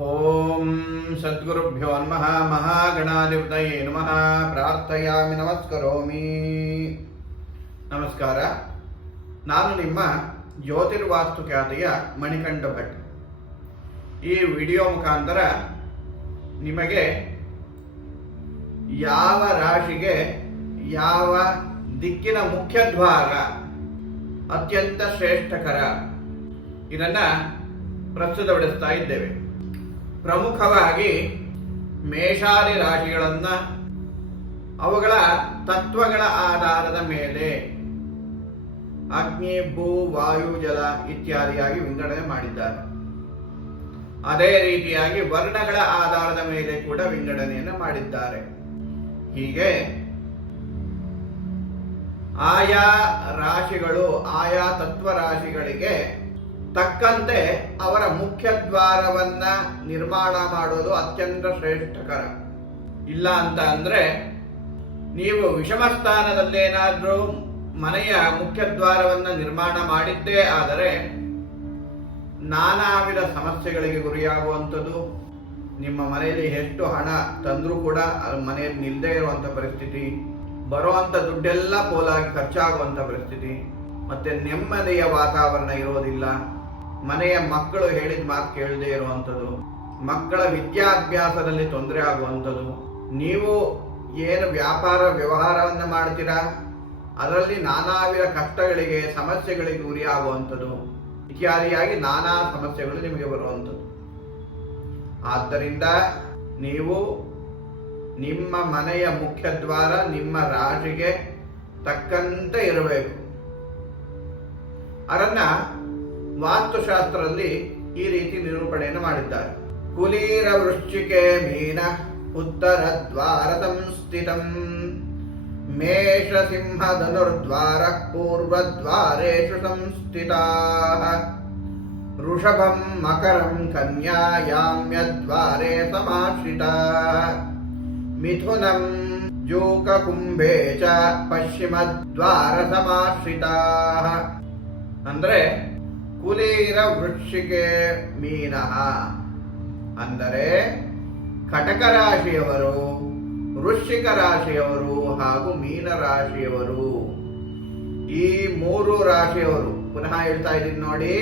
ಓಂ ಸದ್ಗುರುಭ್ಯೋ ನಮಃ ಮಹಾಗಣಾಧಿಪತಯೇ ನಮಃ ಪ್ರಾರ್ಥಯಾಮಿ ನಮಸ್ಕರೋಮಿ. ನಮಸ್ಕಾರ. ನಾನು ನಿಮ್ಮ ಜ್ಯೋತಿರ್ವಾಸ್ತು ಖ್ಯಾತಿಯ ಮಣಿಕಂಠ ಭಟ್. ಈ ವಿಡಿಯೋ ಮುಖಾಂತರ ನಿಮಗೆ ಯಾವ ರಾಶಿಗೆ ಯಾವ ದಿಕ್ಕಿನ ಮುಖ್ಯದ್ವಾರ ಅತ್ಯಂತ ಶ್ರೇಷ್ಠಕರ ಇದನ್ನು ಪ್ರಸ್ತುತಪಡಿಸ್ತಾ ಇದ್ದೇವೆ. ಪ್ರಮುಖವಾಗಿ ಮೇಷಾದಿ ರಾಶಿಗಳನ್ನು ಅವುಗಳ ತತ್ವಗಳ ಆಧಾರದ ಮೇಲೆ ಅಗ್ನಿ, ಭೂ, ವಾಯು, ಜಲ ಇತ್ಯಾದಿಯಾಗಿ ವಿಂಗಡಣೆ ಮಾಡಿದ್ದಾರೆ. ಅದೇ ರೀತಿಯಾಗಿ ವರ್ಣಗಳ ಆಧಾರದ ಮೇಲೆ ಕೂಡ ವಿಂಗಡಣೆಯನ್ನು ಮಾಡಿದ್ದಾರೆ. ಹೀಗೆ ಆಯಾ ರಾಶಿಗಳು ಆಯಾ ತತ್ವ ರಾಶಿಗಳಿಗೆ ತಕ್ಕಂತೆ ಅವರ ಮುಖ್ಯ ದ್ವಾರವನ್ನ ನಿರ್ಮಾಣ ಮಾಡೋದು ಅತ್ಯಂತ ಶ್ರೇಷ್ಠಕರ. ಇಲ್ಲ ಅಂತ ಅಂದ್ರೆ ನೀವು ವಿಷಮ ಸ್ಥಾನದಲ್ಲೇನಾದ್ರೂ ಮನೆಯ ಮುಖ್ಯ ದ್ವಾರವನ್ನ ನಿರ್ಮಾಣ ಮಾಡಿದ್ದೇ ಆದರೆ ನಾನಾ ವಿಧ ಸಮಸ್ಯೆಗಳಿಗೆ ಗುರಿಯಾಗುವಂಥದ್ದು, ನಿಮ್ಮ ಮನೆಯಲ್ಲಿ ಎಷ್ಟು ಹಣ ತಂದ್ರೂ ಕೂಡ ಮನೆಯಲ್ಲಿ ನಿಲ್ಲದೆ ಇರುವಂತ ಪರಿಸ್ಥಿತಿ, ಬರುವಂತ ದುಡ್ಡೆಲ್ಲ ಪೋಲಾಗಿ ಖರ್ಚಾಗುವಂತ ಪರಿಸ್ಥಿತಿ, ಮತ್ತೆ ನೆಮ್ಮದಿಯ ವಾತಾವರಣ ಇರೋದಿಲ್ಲ, ಮನೆಯ ಮಕ್ಕಳು ಹೇಳಿದ ಮಾತು ಕೇಳದೆ ಇರುವಂಥದ್ದು, ಮಕ್ಕಳ ವಿದ್ಯಾಭ್ಯಾಸದಲ್ಲಿ ತೊಂದರೆ ಆಗುವಂಥದ್ದು, ನೀವು ಏನು ವ್ಯಾಪಾರ ವ್ಯವಹಾರವನ್ನು ಮಾಡ್ತೀರಾ ಅದರಲ್ಲಿ ನಾನಾ ವಿಧ ಕಷ್ಟಗಳಿಗೆ ಸಮಸ್ಯೆಗಳಿಗೆ ಗುರಿಯಾಗುವಂಥದ್ದು ಇತ್ಯಾದಿಯಾಗಿ ನಾನಾ ಸಮಸ್ಯೆಗಳು ನಿಮಗೆ ಬರುವಂಥದ್ದು. ಆದ್ದರಿಂದ ನೀವು ನಿಮ್ಮ ಮನೆಯ ಮುಖ್ಯ ದ್ವಾರ ನಿಮ್ಮ ರಾಶಿಗೆ ತಕ್ಕಂತೆ ಇರಬೇಕು. ಅದನ್ನ ವಾಸ್ತುಶಾಸ್ತ್ರದಲ್ಲಿ ಈ ರೀತಿ ನಿರೂಪಣೆಯನ್ನು ಮಾಡಿದ್ದಾರೆ. ಕುಲೀರ ವೃಶ್ಚಿಕೆ ಮೀನ ಉತ್ತರ ದ್ವಾರ ಸಂಸ್ಥಿತಂ ಮೇಷ ಸಿಂಹ ಧನುರ್ದ್ವಾರ ಪೂರ್ವದ್ವಾರೇಷು ಸಂಸ್ಥಿತಾಃ ವೃಷಭಂ ಮಕರಂ ಕನ್ಯಾಯಾಮ್ಯದ್ವಾರೆ ಸಮಾಶ್ರಿತಾಃ ಮಿಥುನಂ ಜೂಕ ಕುಂಭೇ ಚ ಪಶ್ಚಿಮದ್ವಾರ ಸಮಾಶ್ರಿತಾಃ. ಅಂದ್ರೆ ಕುಲೀರ ವೃಶ್ಚಿಕೆ ಮೀನಃ ಅಂದರೆ ಕಟಕ ರಾಶಿಯವರು, ವೃಶ್ಚಿಕ ರಾಶಿಯವರು ಹಾಗೂ ಮೀನ ರಾಶಿಯವರು, ಈ ಮೂರು ರಾಶಿಯವರು, ಪುನಃ ಹೇಳ್ತಾ ಇದ್ದೀನಿ ನೋಡಿ,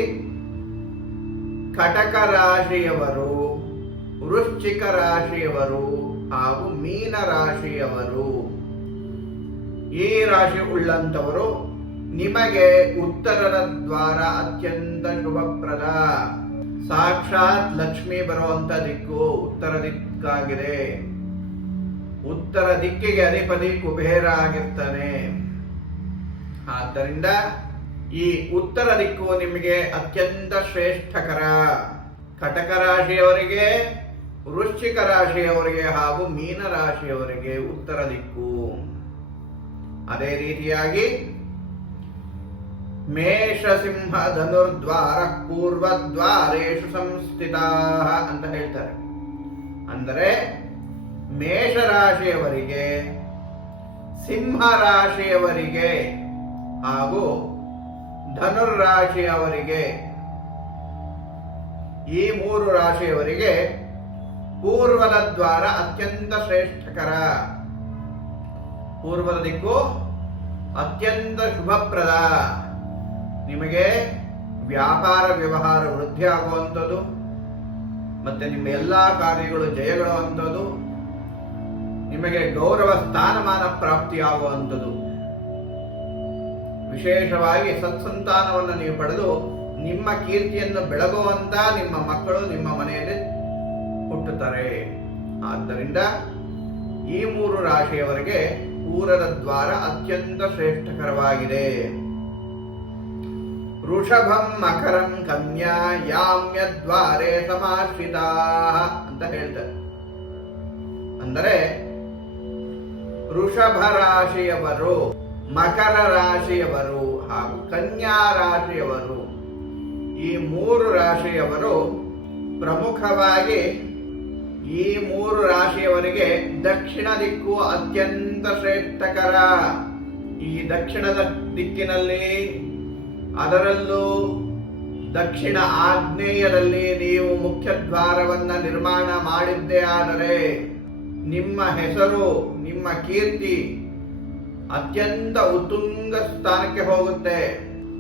ಕಟಕ ರಾಶಿಯವರು, ವೃಶ್ಚಿಕ ರಾಶಿಯವರು ಹಾಗೂ ಮೀನ ರಾಶಿಯವರು, ಈ ರಾಶಿ ಉಳ್ಳಂತವರು ನಿಮಗೆ ಉತ್ತರದ ದ್ವಾರ ಅತ್ಯಂತ ಶುಭಪ್ರದ. ಸಾಕ್ಷಾತ್ ಲಕ್ಷ್ಮಿ ಬರುವಂತ ದಿಕ್ಕು ಉತ್ತರ ದಿಕ್ಕಾಗಿದೆ. ಉತ್ತರ ದಿಕ್ಕಿಗೆ ಅಧಿಪತಿ ಕುಬೇರ ಆಗಿರ್ತಾನೆ. ಆದ್ದರಿಂದ ಈ ಉತ್ತರ ದಿಕ್ಕು ನಿಮಗೆ ಅತ್ಯಂತ ಶ್ರೇಷ್ಠಕರ. ಕಟಕ ರಾಶಿಯವರಿಗೆ, ವೃಶ್ಚಿಕ ರಾಶಿಯವರಿಗೆ ಹಾಗೂ ಮೀನ ರಾಶಿಯವರಿಗೆ ಉತ್ತರ ದಿಕ್ಕು. ಅದೇ ರೀತಿಯಾಗಿ ಮೇಷ ಸಿಂಹ ಧನುರ್ದ್ವಾರ ಪೂರ್ವದ್ವಾರೇಷು ಸಂಸ್ಥಿತಾಃ ಅಂತ ಹೇಳ್ತಾರೆ. ಅಂದರೆ ಮೇಷ ರಾಶಿಯವರಿಗೆ, ಸಿಂಹ ರಾಶಿಯವರಿಗೆ ಹಾಗೂ ಧನುರ್ ರಾಶಿಯವರಿಗೆ, ಈ ಮೂರು ರಾಶಿಯವರಿಗೆ ಪೂರ್ವದ ದ್ವಾರ ಅತ್ಯಂತ ಶ್ರೇಷ್ಠಕರ. ಪೂರ್ವದ ದಿಕ್ಕು ಅತ್ಯಂತ ಶುಭಪ್ರದ. ನಿಮಗೆ ವ್ಯಾಪಾರ ವ್ಯವಹಾರ ವೃದ್ಧಿ ಆಗುವಂಥದ್ದು, ಮತ್ತೆ ನಿಮ್ಮ ಎಲ್ಲಾ ಕಾರ್ಯಗಳು ಜಯಗೊಳ್ಳುವಂಥದ್ದು, ನಿಮಗೆ ಗೌರವ ಸ್ಥಾನಮಾನ ಪ್ರಾಪ್ತಿಯಾಗುವಂಥದ್ದು, ವಿಶೇಷವಾಗಿ ಸತ್ಸಂತಾನವನ್ನು ನೀವು ಪಡೆದು ನಿಮ್ಮ ಕೀರ್ತಿಯನ್ನು ಬೆಳಗುವಂತ ನಿಮ್ಮ ಮಕ್ಕಳು ನಿಮ್ಮ ಮನೆಯಲ್ಲಿ ಹುಟ್ಟುತ್ತಾರೆ. ಆದ್ದರಿಂದ ಈ ಮೂರು ರಾಶಿಯವರಿಗೆ ಪೂರದ ದ್ವಾರ ಅತ್ಯಂತ ಶ್ರೇಷ್ಠಕರವಾಗಿದೆ. ವೃಷಭಂ ಮಕರಂ ಕನ್ಯಾ ಯಾಮ್ಯದ್ವಾರೆ ಸಮಾಶ್ರಿತಾಃ ಅಂತ ಹೇಳ್ತಾರೆ. ಅಂದರೆ ವೃಷಭ ರಾಶಿಯವರು, ಮಕರ ರಾಶಿಯವರು ಹಾಗೂ ಕನ್ಯಾ ರಾಶಿಯವರು, ಈ ಮೂರು ರಾಶಿಯವರು ಪ್ರಮುಖವಾಗಿ ಈ ಮೂರು ರಾಶಿಯವರಿಗೆ ದಕ್ಷಿಣ ದಿಕ್ಕು ಅತ್ಯಂತ ಶ್ರೇಷ್ಠಕರ. ಈ ದಕ್ಷಿಣದ ದಿಕ್ಕಿನಲ್ಲಿ ಅದರಲ್ಲೂ ದಕ್ಷಿಣ ಆಗ್ನೇಯದಲ್ಲಿ ನೀವು ಮುಖ್ಯ ದ್ವಾರವನ್ನ ನಿರ್ಮಾಣ ಮಾಡಿದ್ದೇ ಆದರೆ ನಿಮ್ಮ ಹೆಸರು, ನಿಮ್ಮ ಕೀರ್ತಿ ಅತ್ಯಂತ ಉತ್ತುಂಗ ಸ್ಥಾನಕ್ಕೆ ಹೋಗುತ್ತೆ.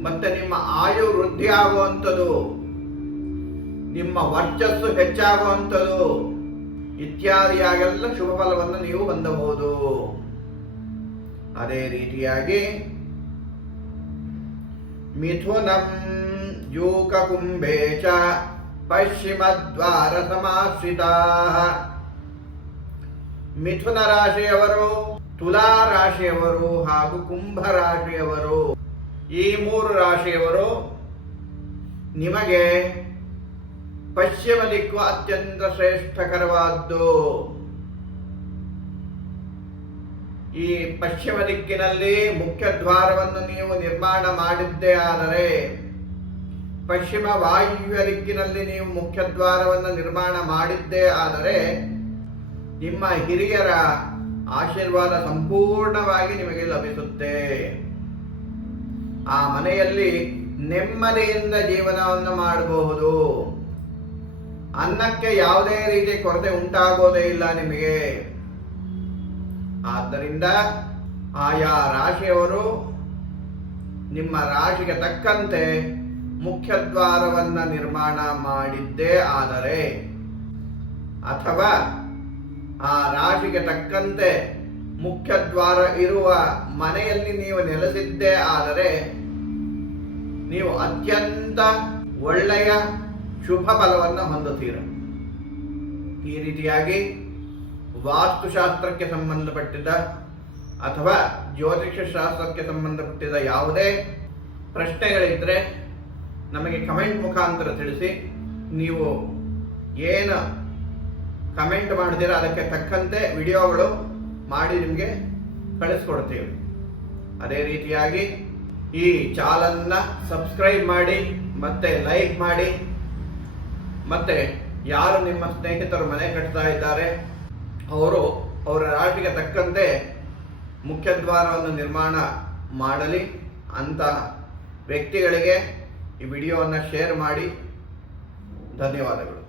ಮತ್ತೆ ನಿಮ್ಮ ಆಯು ವೃದ್ಧಿ ಆಗುವಂಥದ್ದು, ನಿಮ್ಮ ವರ್ಚಸ್ಸು ಹೆಚ್ಚಾಗುವಂಥದ್ದು ಇತ್ಯಾದಿಯಾಗೆಲ್ಲ ಶುಭ ಫಲವನ್ನು ನೀವು ಹೊಂದಬಹುದು. ಅದೇ ರೀತಿಯಾಗಿ ಮಿಥುನಂ ಯೂಕ ಕುಂಭೇ ಚ ಪಶ್ಚಿಮ ದ್ವಾರ ಸಮಾಶ್ರಿತಾ. ಮಿಥುನ ರಾಶಿಯವರು, ತುಲಾ ರಾಶಿಯವರು ಹಾಗೂ ಕುಂಭ ರಾಶಿಯವರು, ಈ 3 ರಾಶಿಯವರು ನಿಮಗೆ ಪಶ್ಚಿಮ ದಿಕ್ಕು ಅತ್ಯಂತ ಶ್ರೇಷ್ಠಕರವಾದ್ದು. ಈ ಪಶ್ಚಿಮ ದಿಕ್ಕಿನಲ್ಲಿ ಮುಖ್ಯ ದ್ವಾರವನ್ನು ನೀವು ನಿರ್ಮಾಣ ಮಾಡಿದ್ದೇ ಆದರೆ, ಪಶ್ಚಿಮ ವಾಯುವ್ಯ ದಿಕ್ಕಿನಲ್ಲಿ ನೀವು ಮುಖ್ಯ ದ್ವಾರವನ್ನು ನಿರ್ಮಾಣ ಮಾಡಿದ್ದೇ ಆದರೆ ನಿಮ್ಮ ಹಿರಿಯರ ಆಶೀರ್ವಾದ ಸಂಪೂರ್ಣವಾಗಿ ನಿಮಗೆ ಲಭಿಸುತ್ತೆ. ಆ ಮನೆಯಲ್ಲಿ ನೆಮ್ಮದಿಯಿಂದ ಜೀವನವನ್ನು ಮಾಡಬಹುದು. ಅನ್ನಕ್ಕೆ ಯಾವುದೇ ರೀತಿ ಕೊರತೆ ಉಂಟಾಗೋದೇ ಇಲ್ಲ ನಿಮಗೆ. ಆದ್ದರಿಂದ ಆಯಾ ರಾಶಿಯವರು ನಿಮ್ಮ ರಾಶಿಗೆ ತಕ್ಕಂತೆ ಮುಖ್ಯ ದ್ವಾರವನ್ನ ನಿರ್ಮಾಣ ಮಾಡಿದ್ದೇ ಆದರೆ, ಅಥವಾ ಆ ರಾಶಿಗೆ ತಕ್ಕಂತೆ ಮುಖ್ಯ ದ್ವಾರ ಇರುವ ಮನೆಯಲ್ಲಿ ನೀವು ನೆಲೆಸಿದ್ದೇ ಆದರೆ ನೀವು ಅತ್ಯಂತ ಒಳ್ಳೆಯ ಶುಭ ಫಲವನ್ನು ಹೊಂದುತ್ತೀರ. ಈ ರೀತಿಯಾಗಿ ವಾಸ್ತುಶಾಸ್ತ್ರಕ್ಕೆ ಸಂಬಂಧಪಟ್ಟಿದ್ದ ಅಥವಾ ಜ್ಯೋತಿಷ್ಯ ಶಾಸ್ತ್ರಕ್ಕೆ ಸಂಬಂಧಪಟ್ಟಿದ ಯಾವುದೇ ಪ್ರಶ್ನೆಗಳಿದ್ರೆ ನಮಗೆ ಕಮೆಂಟ್ ಮುಖಾಂತರ ತಿಳಿಸಿ. ನೀವು ಏನು ಕಮೆಂಟ್ ಮಾಡಿದ್ದೀರಾ ಅದಕ್ಕೆ ತಕ್ಕಂತೆ ವಿಡಿಯೋಗಳು ಮಾಡಿ ನಿಮಗೆ ಕಳಿಸ್ಕೊಡ್ತೀವಿ. ಅದೇ ರೀತಿಯಾಗಿ ಈ ಚಾನಲ್ನ ಸಬ್ಸ್ಕ್ರೈಬ್ ಮಾಡಿ ಮತ್ತೆ ಲೈಕ್ ಮಾಡಿ. ಮತ್ತೆ ಯಾರು ನಿಮ್ಮ ಸ್ನೇಹಿತರು ಮನೆ ಕಟ್ತಾ ಇದ್ದಾರೆ ಅವರು ಅವರ ರಾಶಿಗೆ ತಕ್ಕಂತೆ ಮುಖ್ಯ ದ್ವಾರವನ್ನು ನಿರ್ಮಾಣ ಮಾಡಲಿ ಅಂತ ವ್ಯಕ್ತಿಗಳಿಗೆ ಈ ವಿಡಿಯೋವನ್ನು ಶೇರ್ ಮಾಡಿ. ಧನ್ಯವಾದಗಳು.